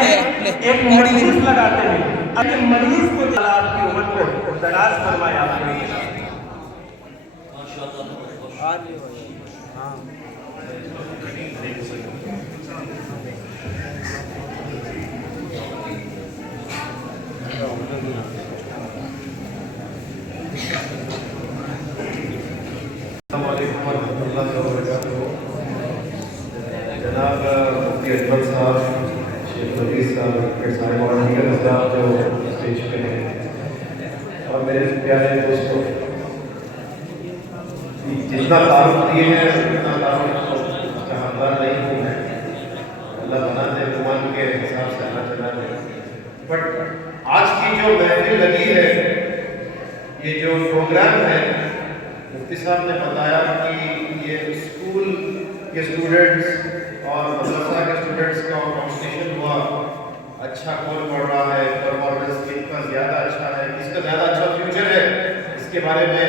ہے ایک مجلس لگاتے ہیں اگر مریض کو آپ کی عمر کو دراز فرمائے آپ نے السلام علیکم ورحمۃ اللہ وبرکاتہ. جناب مفتی اکبر صاحب, شیخ لطیف صاحب, صاحب اور دیگر حضرات جو اسٹیج پہ ہیں, اور میرے پیارے دوستوں, جتنا تعارف دیے ہیں اتنا تعارف اس کا حقدار نہیں ہوں میں. اللہ بنا دے عمان کے حساب سے اللہ چلا دے. بٹ آج کی جو محفل لگی ہے, یہ جو پروگرام ہے, مفتی صاحب نے بتایا کہ یہ اسکول کے اسٹوڈنٹس اور مدرسہ کے اسٹوڈنٹس کا کمپٹیشن ہوا, اچھا کون پڑھ رہا ہے, پرفارمنس کن کا زیادہ اچھا ہے, کس کا زیادہ اچھا فیوچر ہے, اس کے بارے میں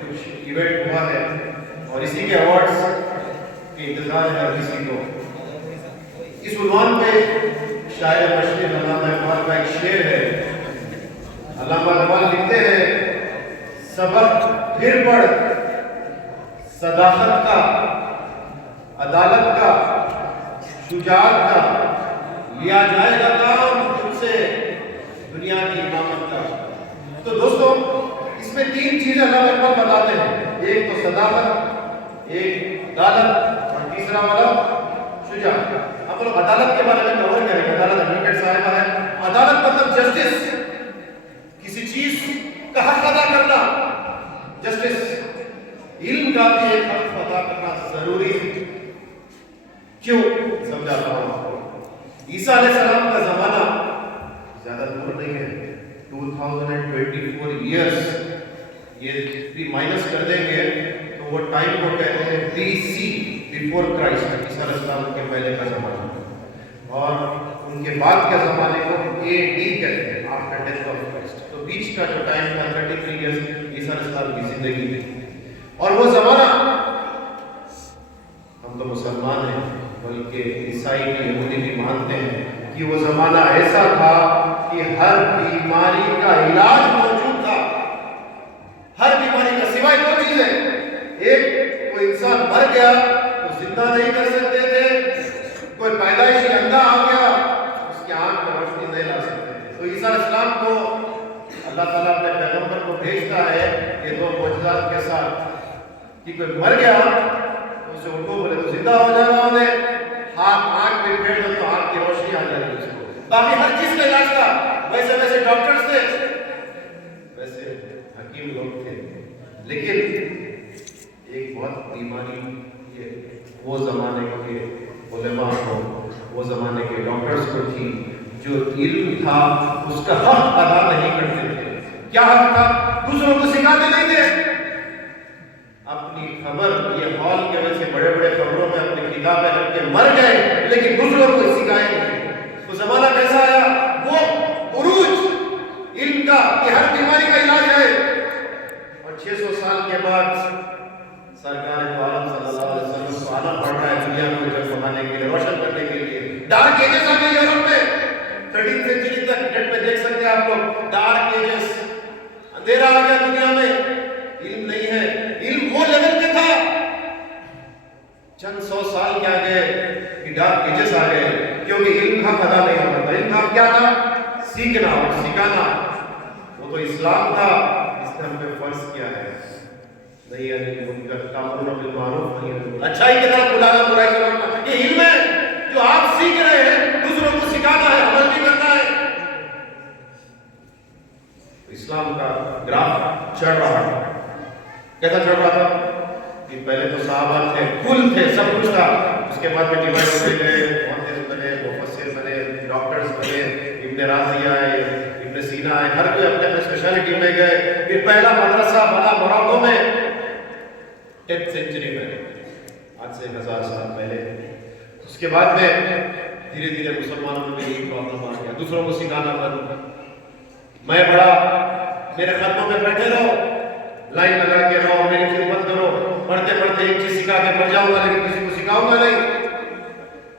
کچھ ایونٹ ہوا ہے, اور اسی کے ایوارڈس کے انتظار ہے ہر کسی کو. اس عنوان پہ شاعر مشرق علامہ اقبال کا ایک شعر ہے. علامہ اقبال لکھتے ہیں, سبق پھر پڑھ صداقت کا, عدالت کا, شجاعت کا, لیا جائے گا کام تجھ سے دنیا کی امامت کا. تو دوستو, اس میں تین چیزیں علامہ اقبال بتاتے ہیں, ایک تو صداقت, ایک عدالت, اور تیسرا والا شجاعت. اب لوگ عدالت کے بارے میں کور کریں گے. عدالت ایڈوکیٹ صاحبہ ہے. عدالت مطلب جسٹس, کسی چیز کا حق ادا کرنا, جسٹس. علم کا بھی ایک حق ادا کرنا ضروری ہے. کیوں سمجھاتا ہوں آپ کو. عیسیٰ علیہ السلام کا زمانہ زیادہ دور نہیں ہے, 2024 ایئرس, یہ بھی مائنس کر دیں گے تو وہ ٹائم کو کہتے ہیں BC, بیفور کرائسٹ. عیسیٰ علیہ السلام کے پہلے کا زمانہ, اور ان کے بعد کے زمانے کو AD کہتے ہیں, آفٹر ڈیتھ آف کرائسٹ. تو بیچ کا جو ٹائم تھا 33 ایئرس عیسیٰ علیہ السلام کی زندگی میں. اور وہ زمانہ, ہم تو مسلمان ہیں بلکہ عیسائی بھی, یہودی بھی مانتے ہیں کہ وہ زمانہ ایسا تھا کہ ہر بیماری کا علاج موجود تھا. ہر بیماری کا سوائے دو چیزیں, ایک کوئی انسان مر گیا تو زندہ نہیں کر سکتے تھے, کوئی پیدائشی اندھا آ گیا اس کی آنکھ میں روشنی نہیں لا سکتے تھے. تو عیسیٰ علیہ السلام کو اللہ تعالیٰ اپنے پیغمبر کو بھیجتا ہے یہ دو معجزات کے ساتھ, کہ کوئی مر گیا تو اسے اٹھو, بولے تو زندہ ہو جانا انہیں, ہاتھ آنکھ میں پھیر دو تو آنکھ کی روشنی آ جائے گی اس کو. باقی ہر چیز کا علاج تھا. ویسے ویسے ڈاکٹرز تھے, ویسے حکیم لوگ تھے, لیکن ایک بہت بیماری یہ وہ زمانے کے علماء کو, وہ زمانے کے ڈاکٹرز کو تھی, جو علم تھا اس کا حق ادا نہیں کرتے تھے. کیا حق تھا؟ دوسروں کو سکھاتے نہیں تھے. اپنی خبر, یہ ہال کے وجہ سے بڑے بڑے خبروں میں اپنی کتابیں رکھ کے مر گئے, لیکن دوسروں کو سکھائے نہیں. تو زمانہ کیسا آیا؟ وہ عروج علم کا کہ ہر بیماری کا علاج ہے. اور 600 سال کے بعد سرکار دو عالم صلی اللہ علیہ وسلم کو آنا پڑ رہا ہے دنیا کو جگمگانے کے لیے, روشن کرنے کے لیے. ڈارک ایجز آ گئے یورپ میں, 13 سینچری تک نیٹ پہ دیکھ سکتے ہیں آپ لوگ. ڈارک ایجز, اندھیرا آ گیا دنیا میں, علم نہیں ہے. علم وہ لیول پہ تھا, چند سو سال کے آگے کہ ڈارک ایجز آ گئے, کیونکہ علم کا ادا نہیں ہوتا تھا. علم کا کیا تھا؟ سیکھنا اور سکھانا. وہ تو اسلام تھا, اس نے ہم پہ فرض کیا ہے نہیں یعنی منکر, تامرون بالمعروف نہیں, اچھائی کی طرف بلانا, برائی سے روکنا. یہ علم ہے جو آپ سیکھ رہے ہیں, دوسروں کو سکھانا ہے, عمل بھی کرنا ہے. اسلام کا گراف چڑھ رہا ہے. کیسا چڑھ رہا تھا کہ پہلے تو صحابہ تھے, کل تھے, سب کچھ تھا. اس کے بعد میں ڈیوائڈ ہوتے گئے, محدث بنے, مفسر بنے, ڈاکٹرز بنے, ابن رازی آئے, ابن سینا آئے, ہر کوئی اپنے اپنے اسپیشلٹی میں گئے. پھر پہلا مدرسہ بنا موراکو میں 10th سینچری میں, آج سے 1000 سال پہلے. اس کے بعد میں دھیرے دھیرے مسلمانوں میں بھی یہی پرابلم آ گیا, دوسروں کو سکھانا بند. میں بڑا, میرے خدموں میں بیٹھے رہو, لائن لگا کے رہو, میری خدمت کرو, پڑھتے پڑھتے ایک چیز سکھا کے مر جاؤں گا لیکن کسی کو سکھاؤں گا نہیں.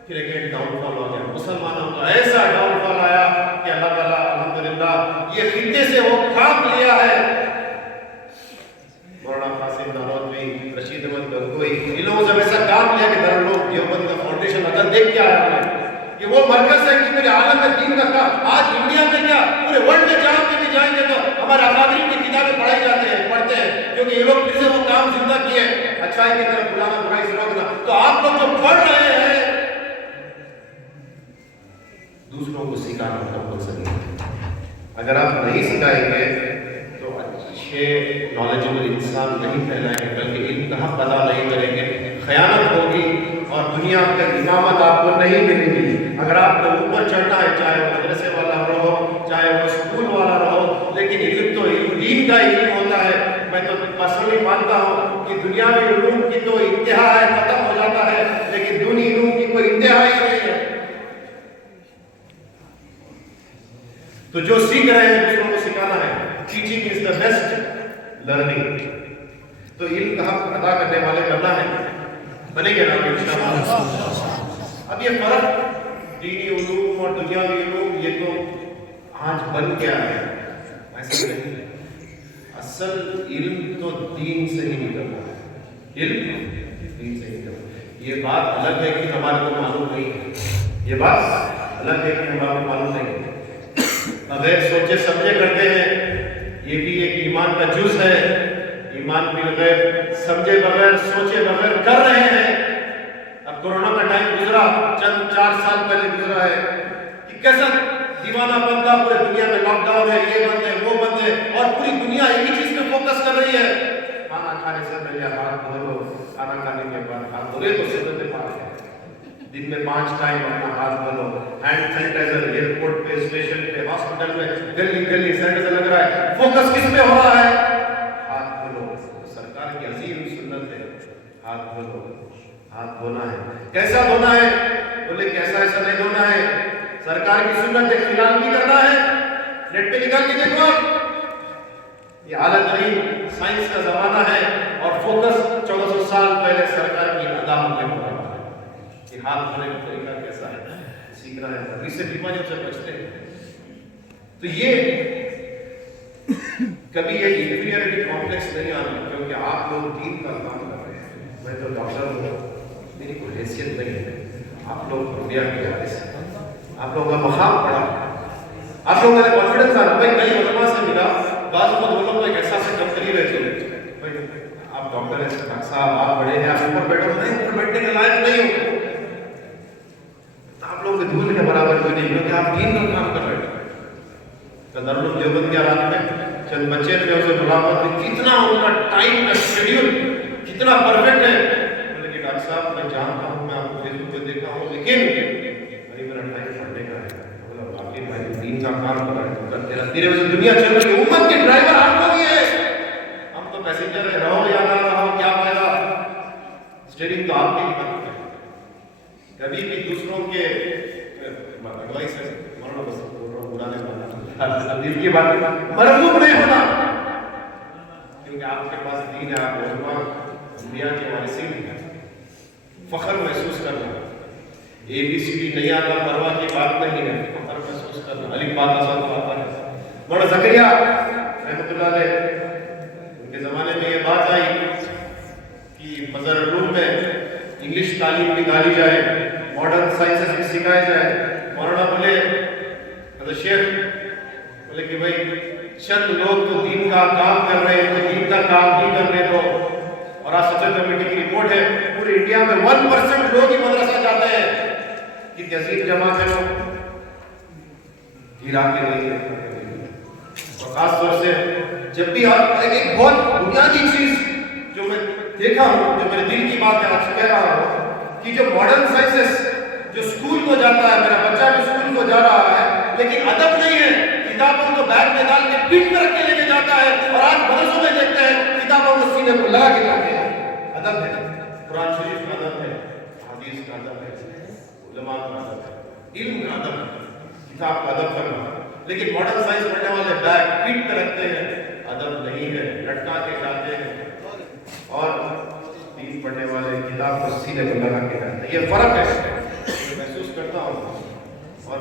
پھر ایک ڈاؤن فال ہو گیا. مسلمانوں کا ایسا ڈاؤن فال آیا کہ اللہ تعالیٰ الحمدللہ یہ خطے سے وہ کام لیا ہے. مولانا قاسم نانوتوی، رشید احمد گنگوئی، ان لوگوں سے ایسا کام لیا کہ دارالعلوم دیوبند کا فاؤنڈیشن اگر دیکھ کے آیا ہے کہ وہ مرکز ہے کہ میرے عالم میں دین کا کام. آج انڈیا میں کیا پورے ورلڈ میں جہاں پہ بھی جائیں گے تو ہمارے اکابرین کی کتابیں پڑھائی جاتے ہیں، پڑھتے ہیں، کیونکہ یہ لوگ پھر سے وہ کام زندہ کیے اچھائی کی طرف بلانا، برائی سے روکنا. تو آپ لوگ جو پڑھ رہے ہیں دوسروں کو سکھانا کمپلسری ہے. اگر آپ نہیں سکھائیں گے تو اچھے نالجبل انسان نہیں پھیلائیں گے، بلکہ علم کا حق ادا نہیں کریں گے، خیانت ہوگی اور دنیا کے امامت آپ کو نہیں ملے گی. اگر آپ کو اوپر چڑھنا ہے، چاہے وہ مدرسے والا رہو، چاہے وہ اسکول والا رہو، لیکن علم تو دین کا علم ہوتا ہے. میں تو پرسنلی مانتا ہوں کہ دنیاوی علوم کی تو انتہا ہے، ختم ہو جاتا ہے، لیکن دینی علوم کی کوئی انتہا ہی نہیں ہے. تو جو سیکھ رہے ہیں دوسروں کو سکھانا ہے. Teaching is the best learning. تو علم کا حق ادا کرنے والے بننا ہے، بنے گے نا انشاءاللہ. اب یہ فرق دینی علوم اور دنیاوی علوم یہ تو آج بن گیا ہے، ایسا نہیں ہے. اصل علم تو دین سے ہی نکلنا ہے، علم دین سے ہی نکلنا ہے. یہ بات الگ ہے کہ ہمارے کو معلوم نہیں ہے، یہ بات الگ ہے کہ ہمارے کو معلوم نہیں ہے. بغیر سوچے سمجھے کرتے ہیں، یہ بھی ایک ایمان کا جز ہے. ایمان بالغیب، سمجھے بغیر سوچے بغیر کر رہے ہیں. اب کورونا کا ٹائم گزرا، چند 4 سال پہلے گزرا ہے کہ کیسا دیوانہ بندہ پورے دنیا میں لاک ڈاؤن ہے، یہ بند ہے، وہ بند ہے، اور پوری دنیا ایک ہی چیز پہ فوکس کر رہی ہے. کھانا کھانے سے پہلے ہاتھ دھو لو، کھانا کھانے کے بعد ہاتھ دھو لے تو سنت پاک ہے. دن میں 5 ٹائم اپنا ہاتھ دھو لو. ہینڈ سینیٹائزر ایئرپورٹ پہ، اسٹیشن پہ، ہاسپٹل میں، گلی گلی سینیٹائزر لگ رہا ہے. فوکس کس پہ ہو رہا ہے؟ ہاتھ دھو لو. سرکار کی عظیم سنت ہے، ہاتھ دھو لو. ہاتھ دھونا ہے. کیسا دھونا ہے؟ بولے کیسا ایسا نہیں دھونا ہے. سرکار کی سنت ہے، خلاف نہیں کرنا ہے. نیٹ پہ نکال کے دیکھو آپ، یہ اعلیٰ ترین سائنس کا زمانہ ہے اور فوکس 1400 سال پہلے سرکار کی ادا ہونے پر رہا ہے کہ ہاتھ دھونے کا طریقہ کیسا ہے، سیکھنا ہے. اس سے بیماریوں سے بچتے ہیں. تو یہ کبھی یہ انفیریئرٹی کمپلیکس نہیں آنا، کیونکہ آپ لوگ دین کا کام کر رہے ہیں. میں تو ڈاکٹر ہوں، میری کوئی حیثیت نہیں ہے. آپ لوگ انڈیا کے حوالے سے آپ لوگوں کا مقام پڑا، آپ لوگوں کا کانفیڈنس آنا. بھائی کئی علماء سے ملا، بعض کو بولوں کو ایک احساس سے کم کری رہتے ہیں، بھائی آپ ڈاکٹر ہیں، ڈاکٹر صاحب آپ بڑے ہیں، آپ اوپر بیٹھو. نہیں، اوپر بیٹھنے کے لائق نہیں ہو. آپ لوگوں کے دھول کے برابر کوئی نہیں، کیونکہ آپ دین کا کام کر رہے ہیں. دارالعلوم دیوبند کے حالات میں چند بچے تھے، اسے ملاقات ہوئی، کتنا ان کا ٹائم کا شیڈیول کتنا پرفیکٹ ہے. بولے کہ ڈاکٹر صاحب میں جانتا ہوں، میں آپ کو فیس بک پہ دیکھا ہوں، لیکن بھائی میرا ٹائم پڑھنے کا ہے. بولا باقی بھائی دین کا کام کر رہا ہے، کرتے رہا. تیرے وجہ سے دنیا چل رہی ہے. امت کے ڈرائیور آپ لوگ ہی ہے، ہم تو پیسنجر ہے. رہو یا نہ رہو کیا فائدہ، اسٹیئرنگ تو آپ کے ہی ہاتھ میں. کبھی بھی دوسروں کے ایڈوائس ہے، مرنا بس برا نہیں ہونا، دل کی بات مرغوب نہیں ہونا، کیونکہ آپ کے پاس دین ہے. آپ علماء انبیاء کے وارثین ہیں. فخر محسوس کرنا، اے بی سی ڈی نہیں آتا پرواہ کی بات نہیں ہے. فخر محسوس کرنا، الف با تا صاد آتا ہے. مولانا زکریا رحمۃ اللہ علیہ، ان کے زمانے میں یہ بات آئی کہ مظہر میں انگلش تعلیم بھی ڈالی جائے، ماڈرن سائنسز بھی سکھائے جائے. مولانا بولے حضرت شیخ بولے کہ بھائی چند لوگ تو دین کا کام کر رہے ہیں، تو دین کا کام ہی کرنے دو. اور آج سچر کمیٹی کی رپورٹ ہے، پورے انڈیا میں 1% لوگ ہی مدرسہ جاتے ہیں. کہ عظیم جماعت ہے لوگ گرا کے نہیں ہے. اور خاص طور سے جب بھی آپ ایک بہت بنیادی چیز جو میں دیکھا ہوں، جو میرے دل کی بات ہے آج کہہ رہا ہوں، کہ جو ماڈرن سائنسز جو اسکول کو جاتا ہے، میرا بچہ بھی اسکول کو جا رہا ہے، لیکن ادب نہیں ہے. کتابوں کو بیگ میں ڈال کے پیٹ میں رکھ کے لے کے جاتا ہے، اور آج مدرسوں میں دیکھتے ہیں کتابوں کو سینے کو لگا کے جاتے ہیں. ادب ہے، قرآن شریف کا ادب ہے، حدیث کا ادب ہے، علماء کا ادب ہے، علم کا ادب ہے، کتاب کا ادب کرنا. لیکن ماڈرن سائنس پڑھنے والے بیگ پیٹ پہ رکھتے ہیں، ادب نہیں ہے، لٹکا کے جاتے ہیں. اور دین پڑھنے والے کتاب کو سینے کو لگا کے جاتے ہیں. یہ فرق ہے.